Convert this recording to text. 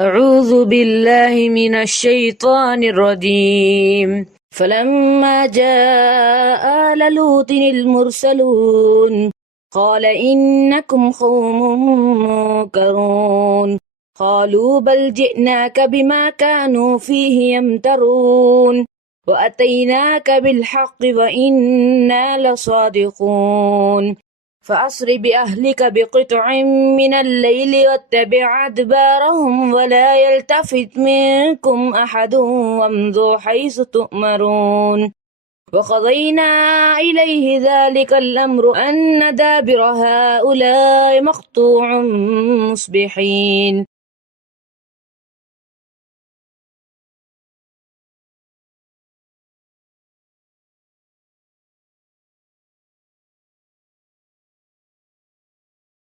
أعوذ بالله من الشيطان الرجيم. فلما جاء آل لوط المرسلون قال إنكم قوم منكرون. قالوا بل جئناك بما كانوا فيه يمترون وأتيناك بالحق وإنا لصادقون. فأسر بأهلك بقطع من الليل واتبع أدبارهم ولا يلتفت منكم أحد وامضوا حيث تؤمرون. وقضينا إليه ذلك الأمر أن دابر هؤلاء مقطوع مصبحين.